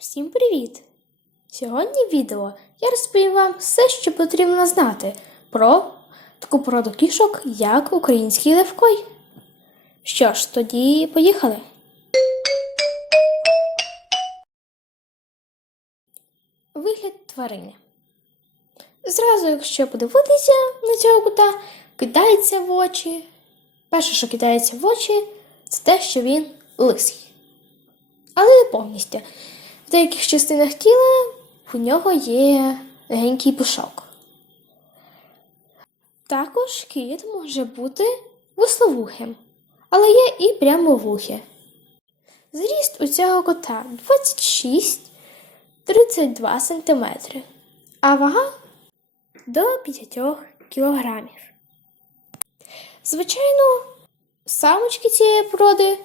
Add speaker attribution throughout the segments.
Speaker 1: Всім привіт! Сьогодні в відео я розповім вам все, що потрібно знати про таку породу кішок, як український левкой. Що ж, тоді поїхали. Вигляд тварини. Зразу, якщо подивитися на цього кота, кидається в очі. Перше, що кидається в очі, це те, що він лисий. Але не повністю. В деяких частинах тіла у нього є легенький пушок. Також кіт може бути висловухим, але є і прямовухі. Зріст у цього кота 26-32 см, а вага до 5 кг. Звичайно, самочки цієї породи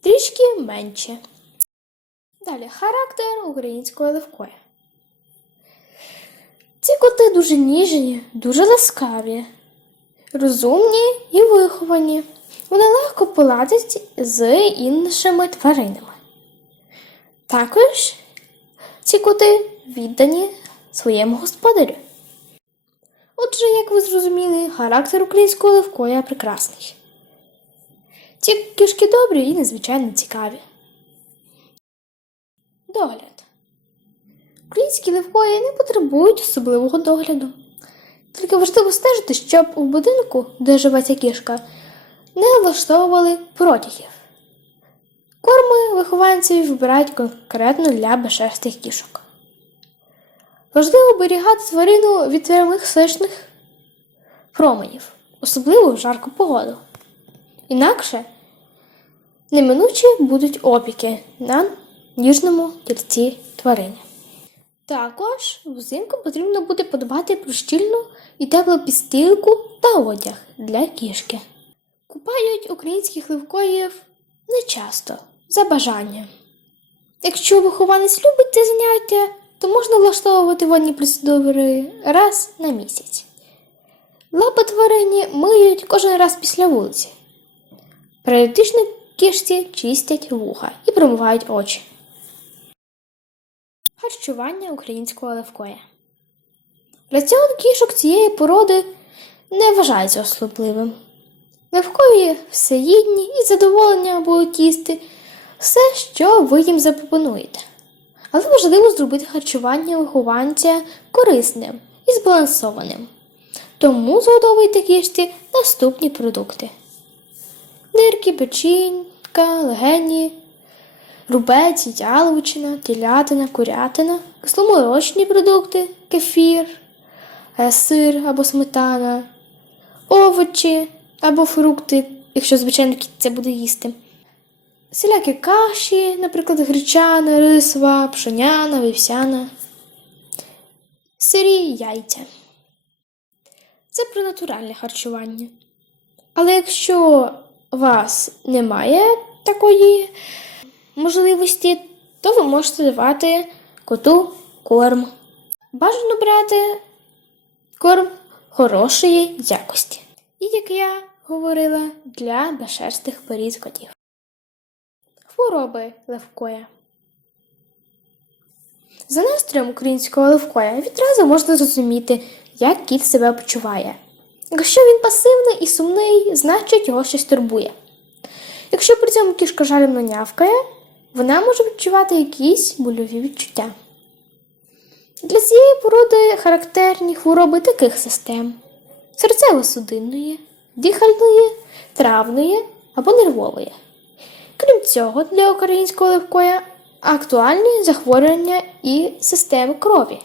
Speaker 1: трішки менші. Далі характер українського левкоя. Ці коти дуже ніжні, дуже ласкаві, розумні і виховані. Вони легко поладять з іншими тваринами. Також ці коти віддані своєму господарю. Отже, як ви зрозуміли, характер українського левкоя прекрасний. Ці кішки добрі і надзвичайно цікаві. Догляд. Українські левкої не потребують особливого догляду. Тільки важливо стежити, щоб у будинку, де живе ця кішка, не влаштовували протягів. Корми вихованці вибирають конкретно для безшерстих кішок. Важливо оберігати тварину від прямих сонячних променів, особливо в жарку погоду. Інакше неминучі будуть опіки на ніжному тільці тварини. Також взимку потрібно буде подбати про щільну і теплу підстилку та одяг для кішки. Купають українських ливкоїв не часто, за бажанням. Якщо вихованець любить це заняття, то можна влаштовувати водні процедури раз на місяць. Лапи тварині миють кожен раз після вулиці. Періодично кішці чистять вуха і промивають очі. Харчування українського левкоя. Раціон кішок цієї породи не вважається особливим. Левкові всеїдні і задоволення будуть їсти все, що ви їм запропонуєте. Але важливо зробити харчування вихованця корисним і збалансованим. Тому згодовуйте кішці наступні продукти: нирки, печінка, легені, рубець, яловичина, телятина, курятина, кисломолочні продукти, кефір, е, сир або сметана, овочі або фрукти, якщо, звичайно, це буде їсти. Всілякі каші, наприклад, гречана, рисова, пшеняна, вівсяна, сирі яйця. Це про натуральне харчування. Але якщо у вас немає такої можливості, то ви можете давати коту корм. Бажано брати корм хорошої якості. І, як я говорила, для безшерстих порід котів. Хвороби левкоя. За настроєм українського левкоя відразу можна зрозуміти, як кіт себе почуває. Якщо він пасивний і сумний, значить його щось турбує. Якщо при цьому кішка жалібно нявкає, вона може відчувати якісь больові відчуття. Для цієї породи характерні хвороби таких систем: серцево-судинної, дихальної, травної або нервової. Крім цього, для українського левкоя актуальні захворювання і системи крові.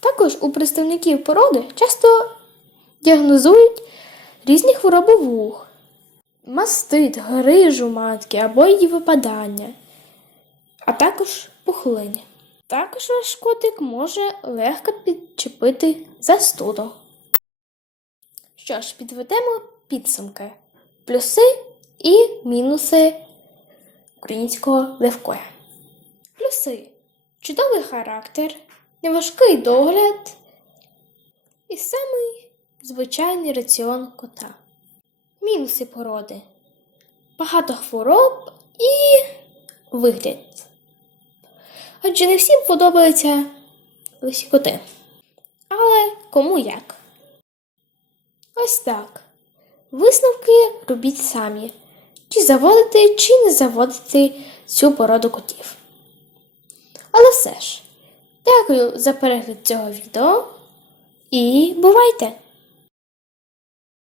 Speaker 1: Також у представників породи часто діагнозують різні хвороби вух, мастит, грижу матки або її випадання, а також пухлини. Також ваш котик може легко підчепити застуду. Що ж, підведемо підсумки, плюси і мінуси українського левкоя. Плюси чудовий характер, неважкий догляд і самий звичайний раціон кота. Мінуси породи. Багато хвороб і вигляд. Адже не всім подобаються лисі коти. Але кому як? Ось так. Висновки робіть самі. Чи заводити, чи не заводити цю породу котів. Але все ж, дякую за перегляд цього відео і бувайте!